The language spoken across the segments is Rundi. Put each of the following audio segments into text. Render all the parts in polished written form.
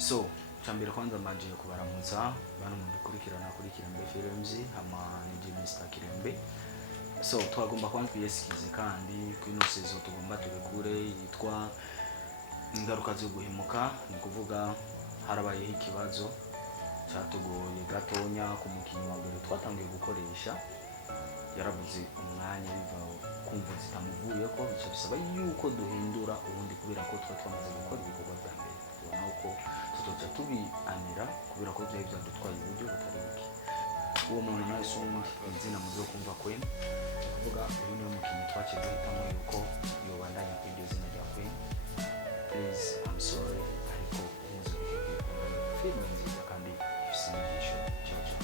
So cyambere kwanza mbanje kubaramutsa bano mubikurikirana kuri Kirembe Films hama ni Mr. Kirembe. So twagomba kwanza kwiyesikize kandi kwino sezo tugomba turekure yitwa ingaruka zo guhemuka, ni kuvuga harabayeho ikibazo cyatugoye gatonya ku mukinnyi wa mbere twatangiye gukoresha, yarabuze umwanya biva kumva zitamuvuye ko bica bisaba yuko duhindura ubundi kubera ko twamaze gukora ibikorwa bya mbere, tubona uko tutoja tubianira kubera ko byari byadutwaye uburyo butari buke. Uwo muntu nawe sumva izina muzo kumva Queen, kuvuga uyu niwe mukinnyi twaciye duhitamo yuko yobandanya ku iryo zina rya Queen. Please, I'm sorry, ariko muzi kwiye film nziza kandi ifise inyigisho cyacu.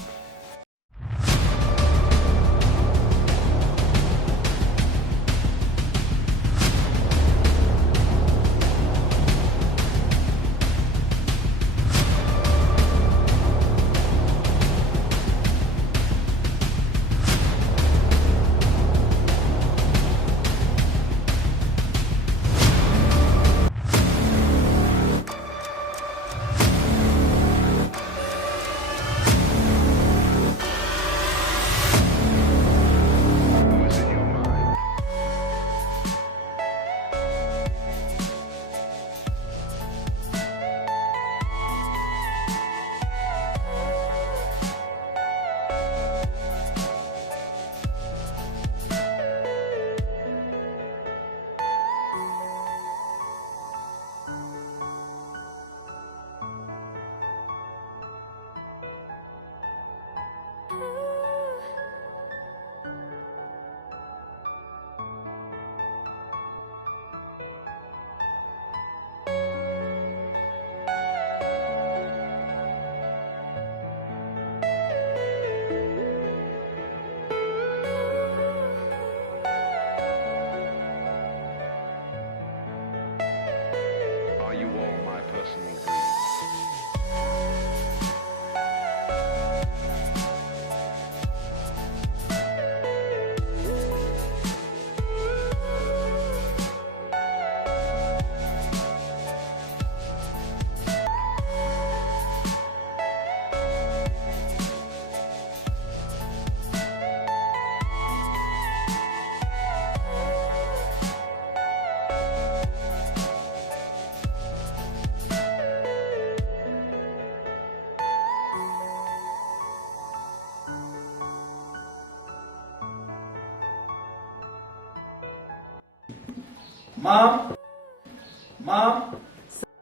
Mom.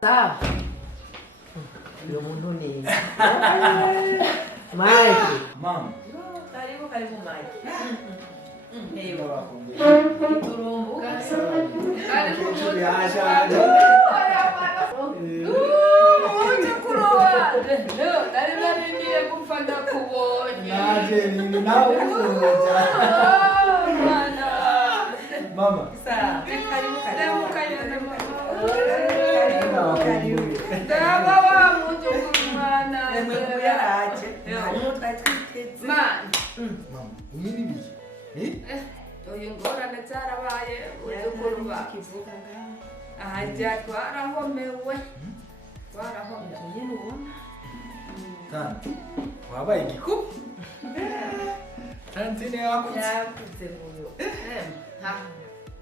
Sa. Yo mundo ni. Mike. Mom. Karibu Mike. Hey, Turumbuka. Karibu. Kuroa. Leo nari ndiye kufanda kubonya. Naje ni nawe kuroja. Mama. Sa. Karibu. Daba wa mujukuru mwana. Yaraje. Man. Mama, unini biki? Oyo ngorane zarabaye mujukuru ba. Ajya twarahomewe. Nyine ubona. Tanti, wabaye igikuba? Tanti ne wakuze. Yakuze muyo.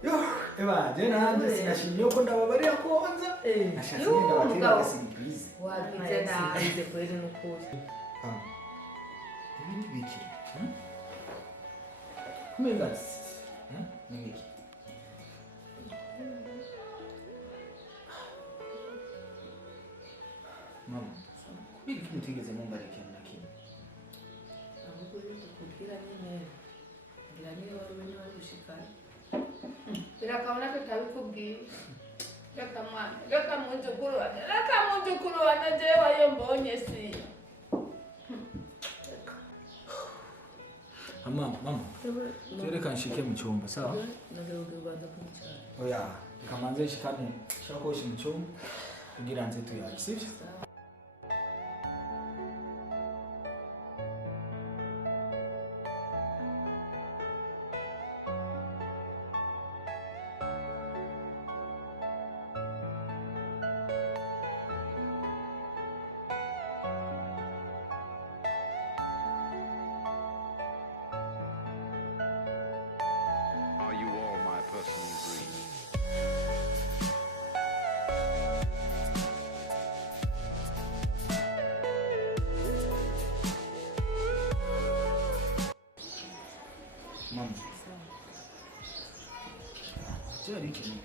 Yo, eba, je nanje sinashimye ko ndababarira ko nza. Nashaka ndabatera surprise. Wagize na Ize kweli nukuri. Ibi ni biki? Kumeza. Ni biki? Mama, kubiri kimutigeze mumbareke nakini. Ahubwo tukubwira nyine. Ngira niyo wari wenye wari gushikana. birakabona ko tabikubwiye. Reka mujukuru wanjye jewe wayo mbonye si. Mama. Tureka nshike mu cyumba, sawa? Nageuka Rwanda kumchana. Oya, kamanze shikane shakoshi mu cyumba kugira nze tuyaki, sivyo? cyari ikintu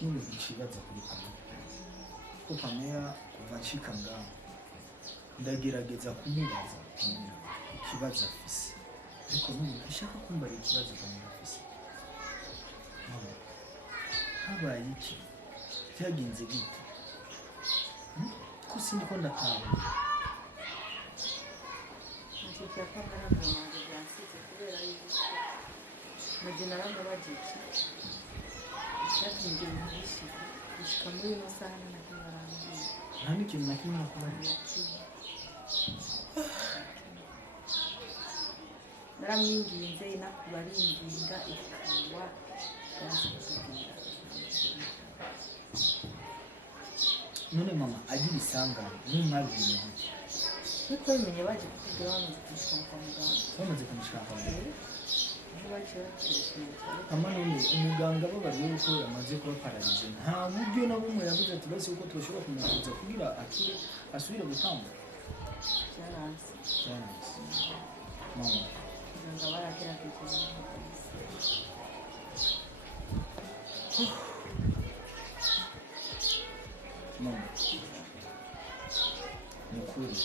n'ibintu kibaza kuri Pamela ko Pamela kuva nshika ngaho ndagerageza kumubaza ikibazo afise ariko n'ubu ishaka kumbara ikibazo Pamela afise habaye iki byagenze gute ko sindi ko ndataha Nticyapa Pamela ntabwo byansize kubera yuko nabyo narambabagije cyatumye ibintu bishika muri ino saha ntabwo barangiye nta n'ikintu na kimwe nakubaza naramwinginze inakubaringinga ikawa yansuzugura none mama agira isangano n'umwabwiye gute niko bimenye baje kutubwira bamaze kumushaka kwa muganga bamaze kumushaka aho baciye bakirekera mama none umuganga babariye yuko yamaze kuba pararize nta buryo na bumwe yavuze ati basi uko turashobora kumuvuza kugira akire asubire gutambuka byaranze mama muganga baragerageje mama mukuri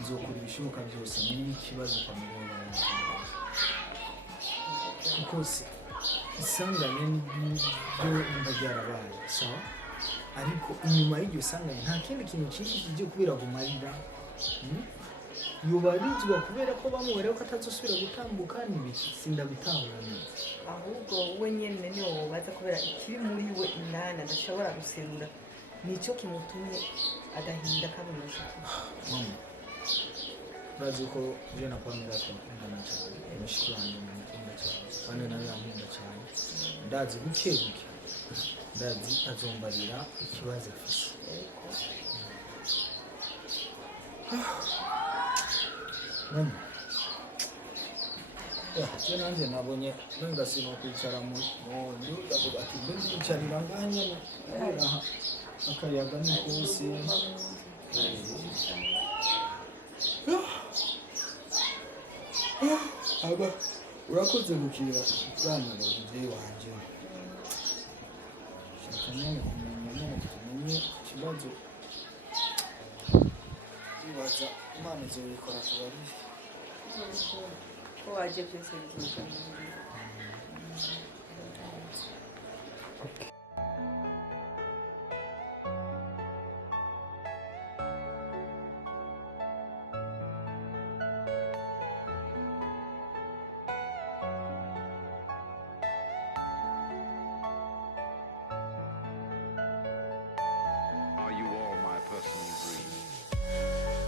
nzokora ibishoboka byose niba ikibazo Pamela kuko isanganya n'ibyo mba byarabaye sawa ariko inyuma y'iryo sanganya nta kindi kintu kikije kubera gumarira yubarizwa kubera ko bamubereye ko atazosubira gutambuka n'ibiki sindabitahura neza ahubwo wowe nyene niwo wobaza kubera ikiri muri we inani adashobora guserura nicyo kimutumye agahinda kamunesha mama urazi ko je na Pamela twakundana cyane mushiki wanjye ndamukunda cyane kandi nawe yankunda cyane ndazi buke ndazi azombarira ikibazo afise mama je nanje nabonye nenga sino kwicara mu nzu ndavuga ati mbe ndicarira ngaha nyene kubera akayaga ni kose aba urakoze gukira bana babyeyi wanje shaka nyene kumenya ikibazo ibaza Imana izobikora tubarire ko waje byose bizoga Are you all my personal dreams?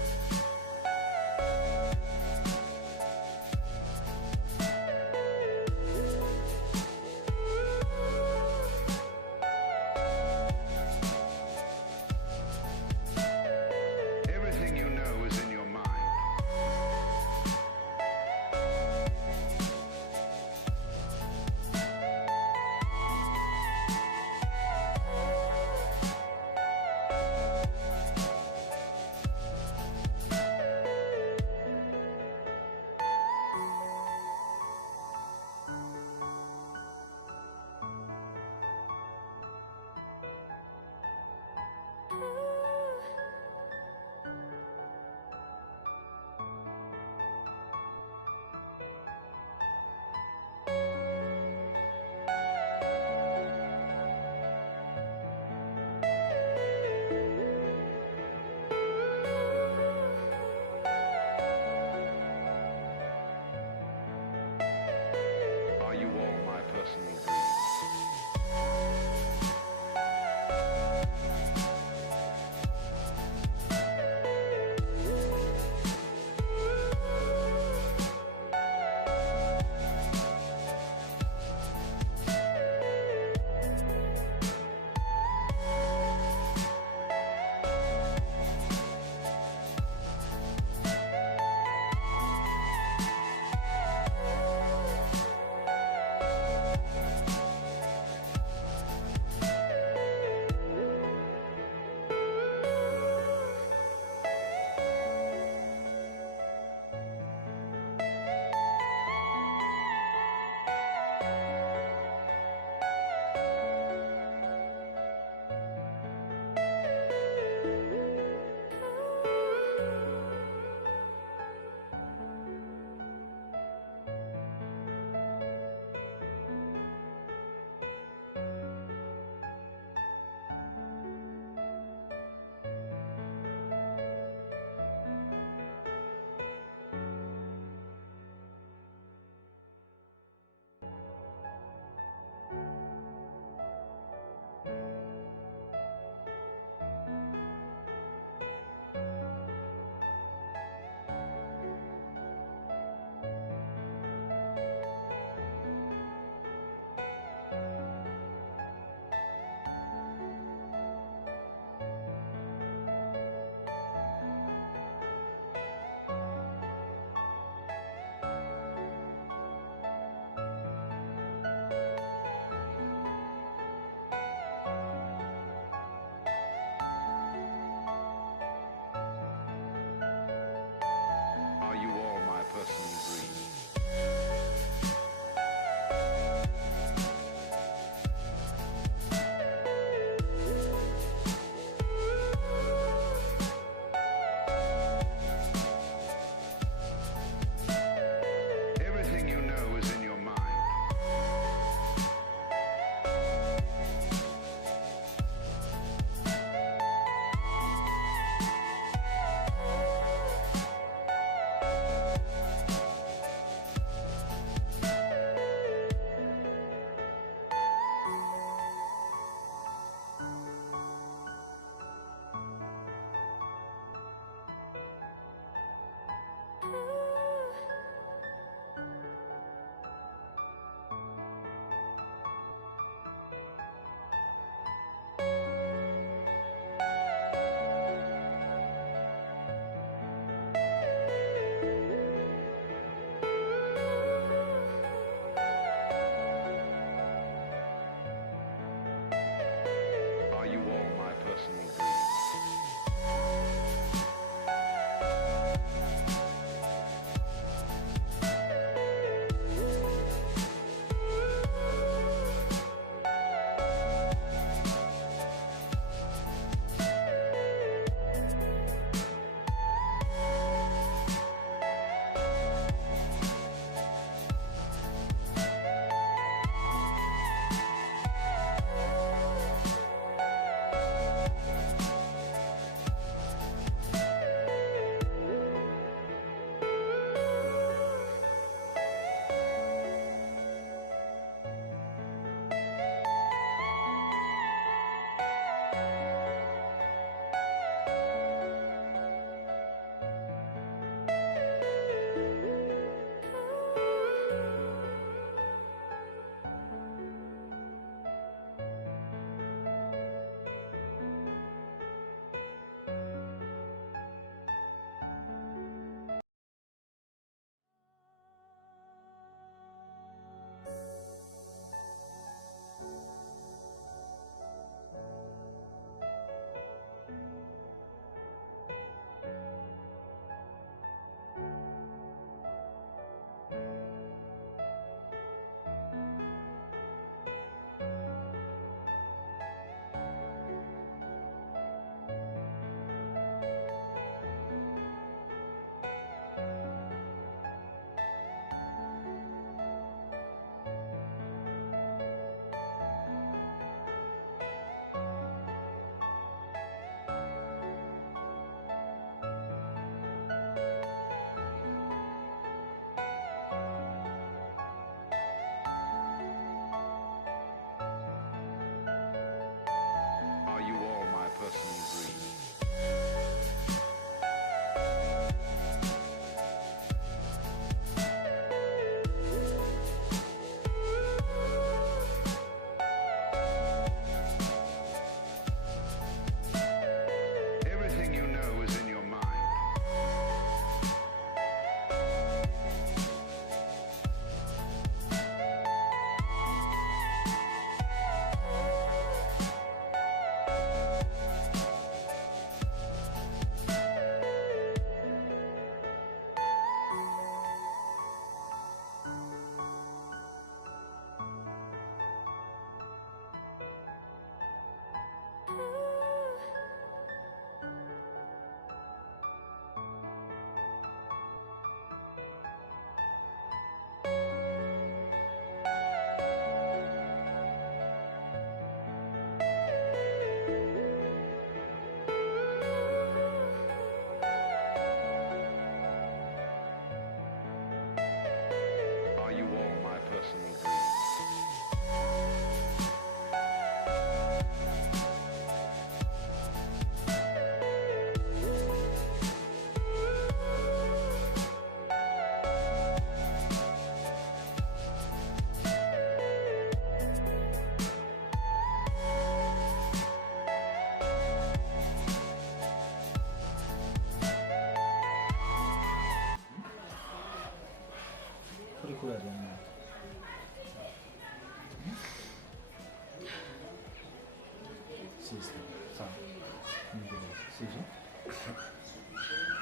sivyo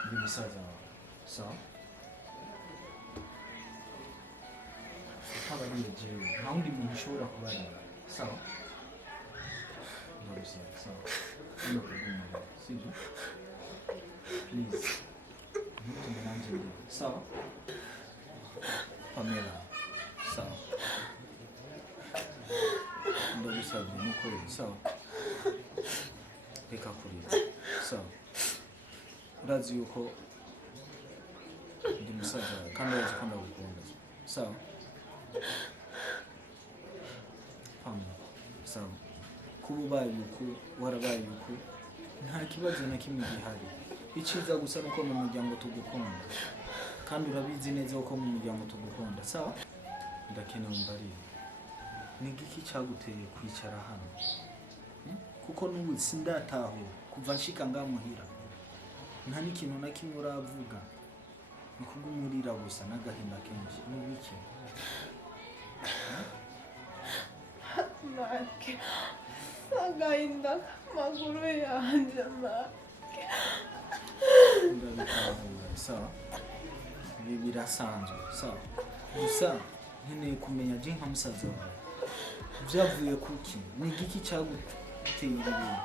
ndi musaza wawe sawa haba ari jewe nta wundi muntu ushobora kubarira sawa ndagusaba sawa iyo kubwumva sivyo please ntutume nanjye ndi sawa Pamela sawa ndagusabye nukuri sawa reka kurira sawa urazi yuko ndi musaza wawe kandi urazi ko ndagukunda sawa Pamela sawa kuba ubaye uku warabaye uku nta kibazo na kimwe gihari icyiza gusa nuko mu muryango tugukunda kandi urabizi neza ko mu muryango tugukunda sawa ndakeneye umbarire ni igiki cyaguteye kwicara hano kuko n'ubu sindataho kuva nshika ngamuhira nta n'ikintu na kimwe uravuga ni kubw'umurira gusa n'agahinda kenshi ni biki make agahinda k'amaguru yanjye make ndabitahura sawa ibi birasanzwe sawa gusa nkeneye kumenya je nka musaza wawe byavuye kuki ni igiki cyaguteye ibi bintu